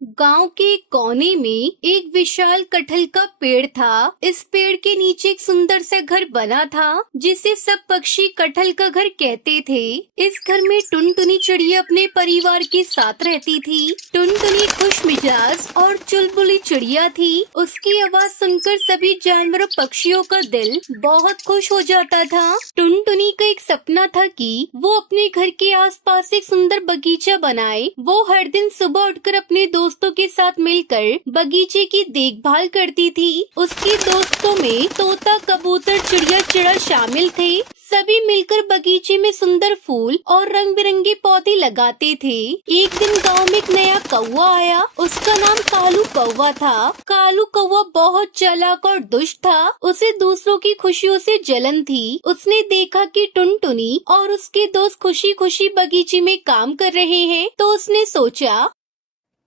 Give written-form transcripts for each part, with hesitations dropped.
गांव के कोने में एक विशाल कटहल का पेड़ था। इस पेड़ के नीचे एक सुंदर सा घर बना था जिसे सब पक्षी कटहल का घर कहते थे। इस घर में टुनटुनी चिड़िया अपने परिवार के साथ रहती थी। टुनटुनी खुश मिजाज और चुलबुली चिड़िया थी। उसकी आवाज सुनकर सभी जानवरों पक्षियों का दिल बहुत खुश हो जाता था। टुनटुनी का एक सपना था कि वो अपने घर के आसपास एक सुंदर बगीचा बनाए। वो हर दिन सुबह उठकर अपने दोस्तों के साथ मिलकर बगीचे की देखभाल करती थी। उसके दोस्तों में तोता, कबूतर, चिड़िया, चिड़ा शामिल थे। सभी मिलकर बगीचे में सुंदर फूल और रंग बिरंगे पौधे लगाते थे। एक दिन गांव में एक नया कौवा आया। उसका नाम कालू कौवा था। कालू कौवा बहुत चालाक और दुष्ट था। उसे दूसरों की खुशियों से जलन थी। उसने देखा कि टुनटुनी और उसके दोस्त खुशी खुशी बगीचे में काम कर रहे हैं, तो उसने सोचा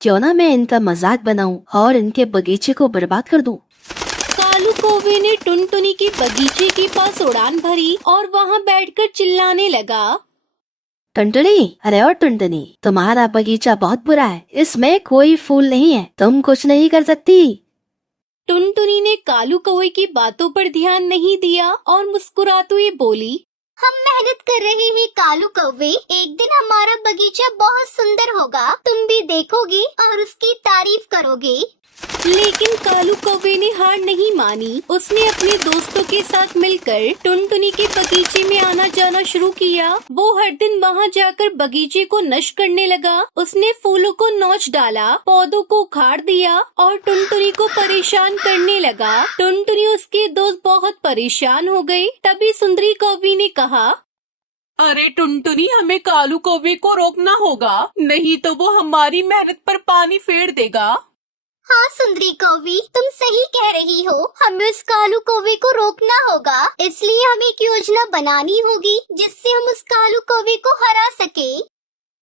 क्यों ना मैं इनका मजाक बनाऊं और इनके बगीचे को बर्बाद कर दूं। कालू कौवे ने टुनटुनी के बगीचे के पास उड़ान भरी और वहाँ बैठकर चिल्लाने लगा। टुनटुनी, अरे और टुनटुनी, तुम्हारा बगीचा बहुत बुरा है। इसमें कोई फूल नहीं है, तुम कुछ नहीं कर सकती। टुनटुनी ने कालू कौवे की बातों पर ध्यान नहीं दिया और मुस्कुराते हुए बोली, हम मेहनत कर रहे हैं कालू कौवे। एक दिन हमारा बगीचा बहुत सुंदर होगा, तुम भी देखोगे और उसकी तारीफ करोगे। लेकिन कालू कौवे ने हार नहीं मानी। उसने अपने दोस्तों के साथ मिलकर टुनटुनी के बगीचे में आना जाना शुरू किया। वो हर दिन वहाँ जाकर बगीचे को नष्ट करने लगा। उसने फूलों को नोच डाला, पौधों को उखाड़ दिया और टुनटुनी को परेशान करने लगा। टुनटुनी उसके दोस्त बहुत परेशान हो गए। तभी सुंदरी कौवी ने कहा, अरे टुनटुनी, हमें कालू कौवे को रोकना होगा, नहीं तो वो हमारी मेहनत पर पानी फेर देगा। हाँ सुंदरी कौवी, तुम सही कह रही हो। हमें उस कालू कौवे को रोकना होगा। इसलिए हमें एक योजना बनानी होगी जिससे हम उस कालू कौवे को हरा सके।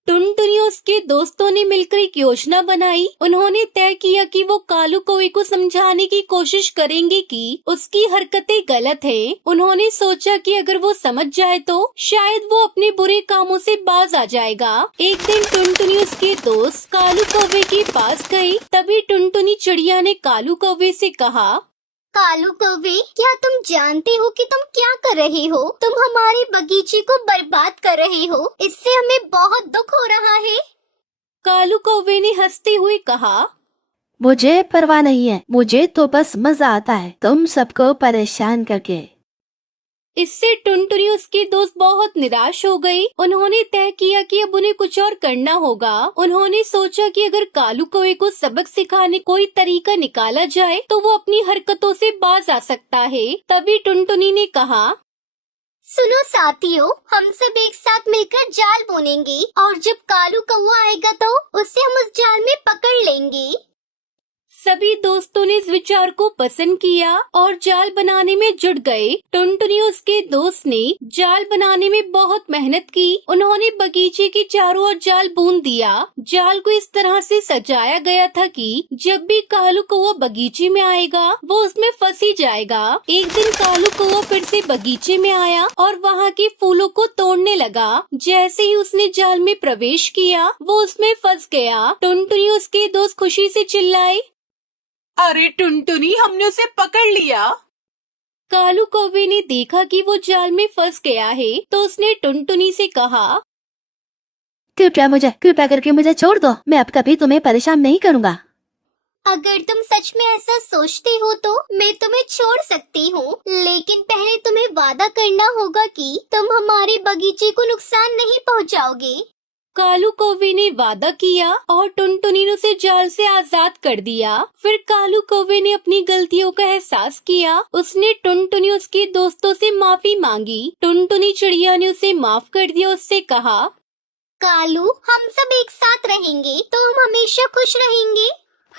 टुनटुनी और उसके दोस्तों ने मिलकर एक योजना बनाई। उन्होंने तय किया कि वो कालू कौवे को समझाने की कोशिश करेंगे कि उसकी हरकतें गलत हैं। उन्होंने सोचा कि अगर वो समझ जाए तो शायद वो अपने बुरे कामों से बाज आ जाएगा। एक दिन टुनटुनी उसके दोस्त कालू कौवे के पास गई। तभी टुनटुनी चिड़िया ने कालू कौवे से कहा, कालू कौवे, क्या तुम जानते हो कि तुम क्या कर रहे हो? तुम हमारे बगीचे को बर्बाद कर रहे हो। इससे हमें बहुत दुख हो रहा है। कालू कौवे ने हंसते हुए कहा, मुझे परवाह नहीं है, मुझे तो बस मजा आता है तुम सबको परेशान करके। इससे टुनटुनी उसके दोस्त बहुत निराश हो गए। उन्होंने तय किया कि अब उन्हें कुछ और करना होगा। उन्होंने सोचा कि अगर कालू कौवे को सबक सिखाने कोई तरीका निकाला जाए तो वो अपनी हरकतों से बाज आ सकता है। तभी टुनटुनी ने कहा, सुनो साथियों, हम सब एक साथ मिलकर जाल बुनेंगे और जब कालू कौवा आएगा तो उसे हम उस जाल में पकड़ लेंगे। सभी दोस्तों ने इस विचार को पसंद किया और जाल बनाने में जुट गए। टुनटुनी और उसके दोस्त ने जाल बनाने में बहुत मेहनत की। उन्होंने बगीचे के चारों ओर जाल बूंद दिया। जाल को इस तरह से सजाया गया था कि जब भी कालू कौवा बगीचे में आएगा वो उसमें फंस ही जाएगा। एक दिन कालू कौवा फिर से बगीचे में आया और वहाँ के फूलों को तोड़ने लगा। जैसे ही उसने जाल में प्रवेश किया वो उसमें फंस गया। टुनटुनी और उसके दोस्त खुशी से चिल्लाए, अरे टुनटुनी, हमने उसे पकड़ लिया। कालू कौवे ने देखा कि वो जाल में फंस गया है, तो उसने टुनटुनी से कहा, कृपया करके मुझे छोड़ दो। मैं अब कभी तुम्हें परेशान नहीं करूँगा। अगर तुम सच में ऐसा सोचते हो तो मैं तुम्हें छोड़ सकती हूँ, लेकिन पहले तुम्हें वादा करना होगा कि तुम हमारे बगीचे को नुकसान नहीं पहुँचाओगे। कालू कौवे ने वादा किया और टुनटुनी ने उसे जाल से आजाद कर दिया। फिर कालू कौवे ने अपनी गलतियों का एहसास किया। उसने टुनटुनी उसके दोस्तों से माफी मांगी। टुनटुनी चिड़िया ने उसे माफ कर दिया। उससे कहा, कालू, हम सब एक साथ रहेंगे तो हम हमेशा खुश रहेंगे।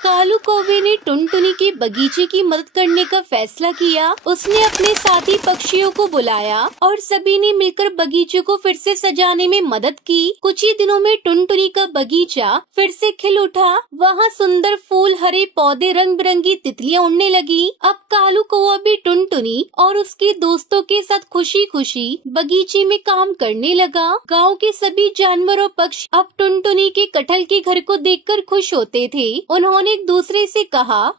कालू कौवे ने टुनटुनी के बगीचे की मदद करने का फैसला किया। उसने अपने साथी पक्षियों को बुलाया और सभी ने मिलकर बगीचे को फिर से सजाने में मदद की। कुछ ही दिनों में टुनटुनी का बगीचा फिर से खिल उठा। वहाँ सुंदर फूल, हरे पौधे, रंग बिरंगी तितलियाँ उड़ने लगी। अब कालू कौवा भी टुनटुनी और उसके दोस्तों के साथ खुशी खुशी बगीचे में काम करने लगा। गाँव के सभी जानवर और पक्षी अब टुनटुनी के कटहल के घर को देखकर खुश होते थे। उन्होंने एक दूसरे से कहा,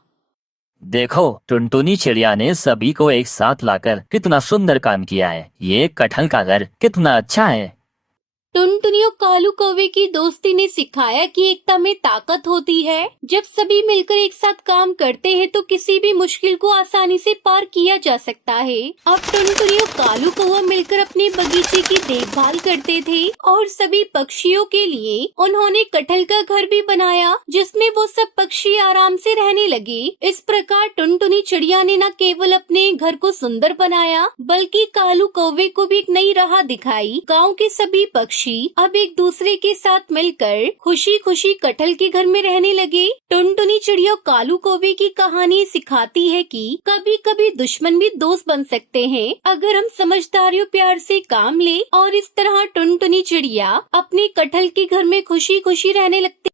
देखो, टुनटुनी चिड़िया ने सभी को एक साथ लाकर कितना सुंदर काम किया है। ये कटहल का घर कितना अच्छा है। टुनटुनी और कालू कौवे की दोस्ती ने सिखाया कि एकता में ताकत होती है। जब सभी मिलकर एक साथ काम करते हैं तो किसी भी मुश्किल को आसानी से पार किया जा सकता है। अब टुनटुनी और कालू कौवा मिलकर अपने बगीचे की देखभाल करते थे और सभी पक्षियों के लिए उन्होंने कटहल का घर भी बनाया, जिसमें वो सब पक्षी आराम से रहने लगे। इस प्रकार टुनटुनी चिड़िया ने न केवल अपने घर को सुंदर बनाया, बल्कि कालू कौवे को भी एक नई राह दिखाई। गाँव के सभी पक्षी अब एक दूसरे के साथ मिलकर खुशी खुशी कटहल के घर में रहने लगे। टुनटुनी चिड़िया और कालू कौवे की कहानी सिखाती है कि कभी कभी दुश्मन भी दोस्त बन सकते हैं, अगर हम समझदारी और प्यार से काम ले। और इस तरह टुनटुनी चिड़िया अपने कटहल के घर में खुशी खुशी रहने लगती।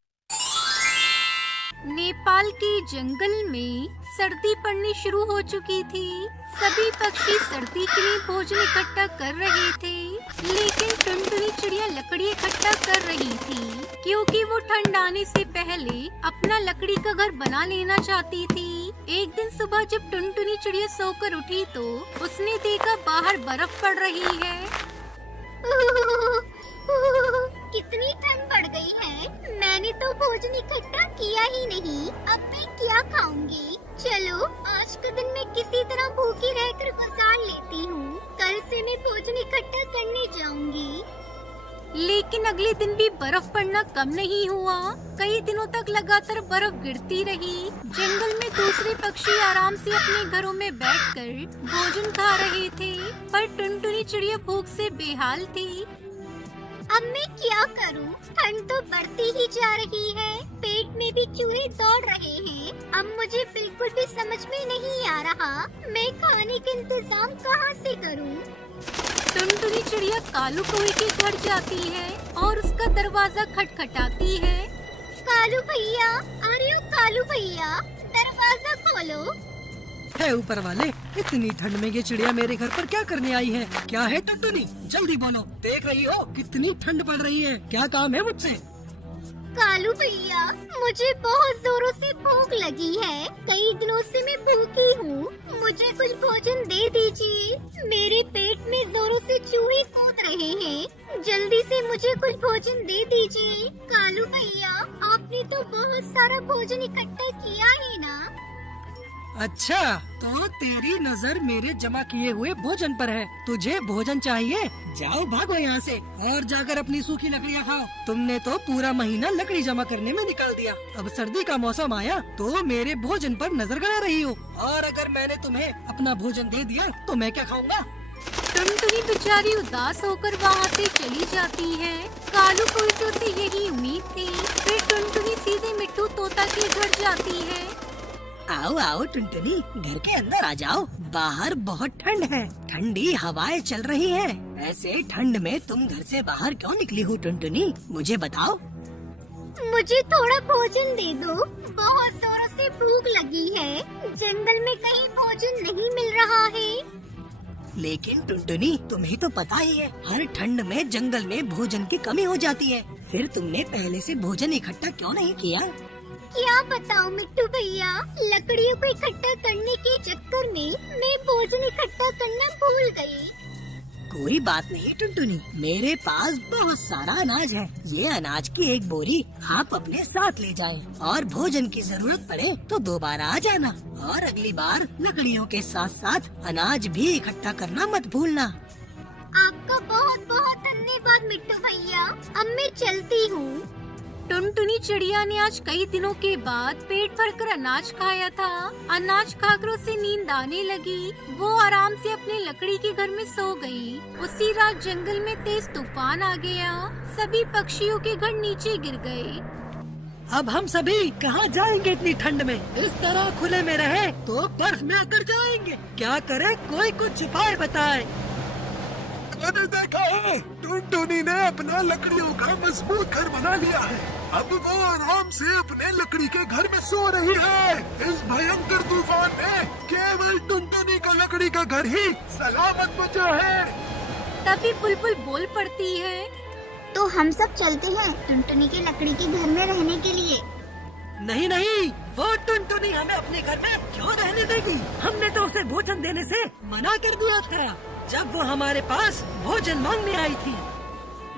नेपाल के जंगल में सर्दी पड़नी शुरू हो चुकी थी। सभी पक्षी सर्दी के लिए भोजन इकट्ठा कर रहे थे, लेकिन टुनटुनी चिड़िया लकड़ी इकट्ठा कर रही थी, क्योंकि वो ठंड आने से पहले अपना लकड़ी का घर बना लेना चाहती थी। एक दिन सुबह जब टुनटुनी चिड़िया सोकर उठी तो उसने देखा बाहर बर्फ पड़ रही है। कितनी ठंड बढ़ गई है। मैंने तो भोजन इकट्ठा किया ही नहीं, अब मैं क्या खाऊंगी। चलो आज का दिन मैं किसी तरह भूखी रहकर गुजार लेती हूँ। कल से मैं भोजन इकट्ठा करने जाऊंगी। लेकिन अगले दिन भी बर्फ पड़ना कम नहीं हुआ। कई दिनों तक लगातार बर्फ गिरती रही। जंगल में दूसरे पक्षी आराम से अपने घरों में बैठकर भोजन खा रहे थे, पर टुनटुनी चिड़िया भूख से बेहाल थी। अब मैं क्या करूं? ठंड तो बढ़ती ही जा रही है, पेट में भी चूहे दौड़ रहे हैं। अब मुझे बिल्कुल भी समझ में नहीं आ रहा मैं खाने का इंतजाम कहां से करूं। टुनटुनी चिड़िया कालू कौवे के घर जाती है और उसका दरवाजा खटखटाती है। कालू भैया, अरे ओ कालू भैया, दरवाजा खोलो। है ऊपर वाले, इतनी ठंड में ये चिड़िया मेरे घर पर क्या करने आई है? क्या है टुनटुनी, जल्दी बोलो। देख रही हो कितनी ठंड पड़ रही है, क्या काम है मुझसे? कालू भैया, मुझे बहुत जोरों से भूख लगी है। कई दिनों से मैं भूखी हूँ, मुझे कुछ भोजन दे दीजिए। मेरे पेट में जोरों से चूहे कूद रहे हैं, जल्दी से मुझे कुछ भोजन दे दीजिए। कालू भैया, आपने तो बहुत सारा भोजन इकट्ठा किया है ना? अच्छा, तो तेरी नजर मेरे जमा किए हुए भोजन पर है। तुझे भोजन चाहिए? जाओ भागो यहाँ से और जाकर अपनी सूखी लकड़ियाँ खाओ। तुमने तो पूरा महीना लकड़ी जमा करने में निकाल दिया। अब सर्दी का मौसम आया तो मेरे भोजन पर नजर गड़ा रही हो, और अगर मैंने तुम्हें अपना भोजन दे दिया तो मैं क्या खाऊंगा? टुनटुनी बेचारी उदास होकर वहाँ से चली जाती है। कालू कौवे से यही उम्मीद थी। फिर टुनटुनी सीधे मिट्टू तोता के घर जाती है। आओ आओ टुनटुनी, घर के अंदर आ जाओ। बाहर बहुत ठंड है, ठंडी हवाएं चल रही हैं। ऐसे ठंड में तुम घर से बाहर क्यों निकली हो टुनटुनी, मुझे बताओ। मुझे थोड़ा भोजन दे दो, बहुत जोरों से भूख लगी है। जंगल में कहीं भोजन नहीं मिल रहा है। लेकिन टुनटुनी, तुम्हें तो पता ही है, हर ठंड में जंगल में भोजन की कमी हो जाती है। फिर तुमने पहले से भोजन इकट्ठा क्यों नहीं किया? क्या बताऊं मिट्टू भैया, लकड़ियों को इकट्ठा करने के चक्कर में मैं भोजन इकट्ठा करना भूल गई। कोई बात नहीं टुनटुनी, मेरे पास बहुत सारा अनाज है। ये अनाज की एक बोरी आप अपने साथ ले जाएं, और भोजन की जरूरत पड़े तो दोबारा आ जाना। और अगली बार लकड़ियों के साथ साथ अनाज भी इकट्ठा करना मत भूलना। आपका बहुत बहुत धन्यवाद मिट्टू भैया, अब मैं चलती हूँ। टुनटुनी चिड़िया ने आज कई दिनों के बाद पेट भरकर अनाज खाया था। अनाज खाकर उसे नींद आने लगी। वो आराम से अपने लकड़ी के घर में सो गई। उसी रात जंगल में तेज तूफान आ गया। सभी पक्षियों के घर नीचे गिर गए। अब हम सभी कहाँ जाएंगे इतनी ठंड में? इस तरह खुले में रहे तो बर्फ में आकर जाएंगे। क्या करे, कोई कुछ उपाय बताए। मैंने देखा है, टुनटुनी ने अपना लकड़ियों का मजबूत घर बना लिया है। अब वो आराम से अपने लकड़ी के घर में सो रही है। इस भयंकर तूफान में केवल टुनटुनी का लकड़ी का घर ही सलामत बचा है। तभी बुलबुल बोल पड़ती है, तो हम सब चलते हैं टुनटुनी के लकड़ी के घर में रहने के लिए। नहीं नहीं, वो टुनटुनी हमें अपने घर में क्यों रहने देगी? हमने तो उसे भोजन देने से मना कर दिया था जब वो हमारे पास भोजन मांगने आई थी।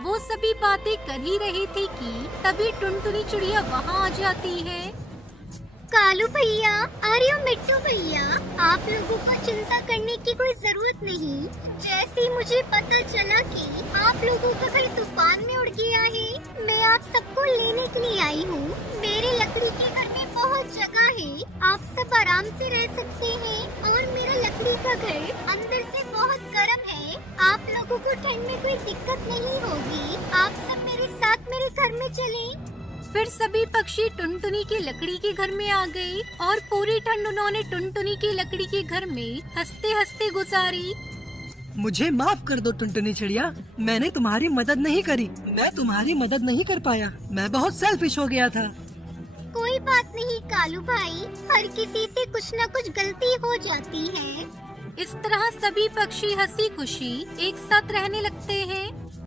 वो सभी बातें कर ही रही थी कि तभी टुनटुनी चिड़िया वहाँ आ जाती है। कालू भैया, अरे मिट्टू भैया, आप लोगों को चिंता करने की कोई जरूरत नहीं। जैसे ही मुझे पता चला कि आप लोगों का घर तूफान में उड़ गया है, मैं आप सबको लेने के लिए आई हूँ। मेरे लकड़ी के घर में बहुत जगह है, आप सब आराम से रह सकते हैं। और मेरा लकड़ी का घर अंदर से बहुत गर्म है, आप लोगों को ठंड में कोई दिक्कत नहीं होगी। आप सब मेरे साथ मेरे घर में चलें। फिर सभी पक्षी टुनटुनी की लकड़ी के घर में आ गए और पूरी ठंड उन्होंने टुनटुनी की लकड़ी के घर में हंसते हंसते गुजारी। मुझे माफ कर दो टुनटुनी चिड़िया, मैंने तुम्हारी मदद नहीं करी। मैं तुम्हारी मदद नहीं कर पाया, मैं बहुत सेल्फिश हो गया था। कोई बात नहीं कालू भाई, हर किसी से कुछ न कुछ गलती हो जाती है। इस तरह सभी पक्षी हंसी खुशी एक साथ रहने लगते हैं।